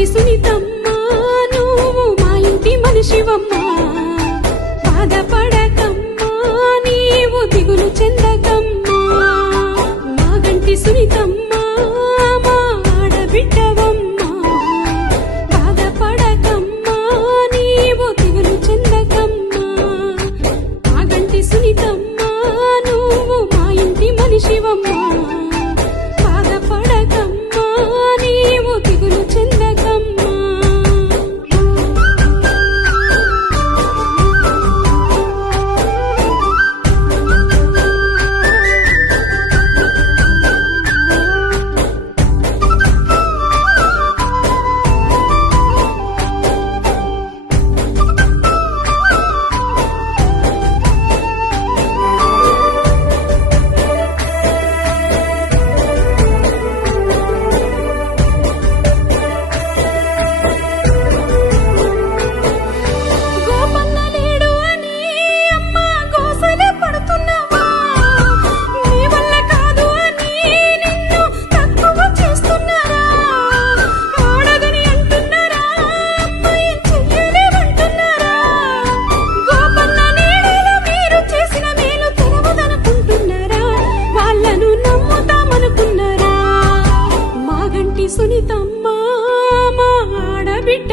మాగంటి సునీతమ్మ నువ్వు మా ఇంటి మనిషివమ్మా, బాధపడకమ్మా నీవు దిగులు చెందకమ్మా. మాగంటి సునీతమ్మ మా ఆడబిడ్డవమ్మా, బాధపడకమ్మా నీవు దిగులు చెందకమ్మా. మాగంటి సునీతమ్మ నువ్వు మా ఇంటి మనిషివమ్మా, బాధపడకమ్మా నీవు దిగులు చెందకమ్మా. గోపన్న లేడు అని అమ్మ గోసలే పడుతున్నావా, నీ వల్ల కాదు అని నిన్ను తక్కువ చేస్తున్నారా, ఆడదని అంటున్నారా, అమ్మాయి చెయ్యలేమంటున్నారా. గోపన్న నీడలో మీరు చేసిన మేలు తెలవదనుకుంటున్నారా, వాళ్ళను నమ్ముతామనుకున్నారా. మాగంటి సునీతమ్మ మా ఆడబిడ్డ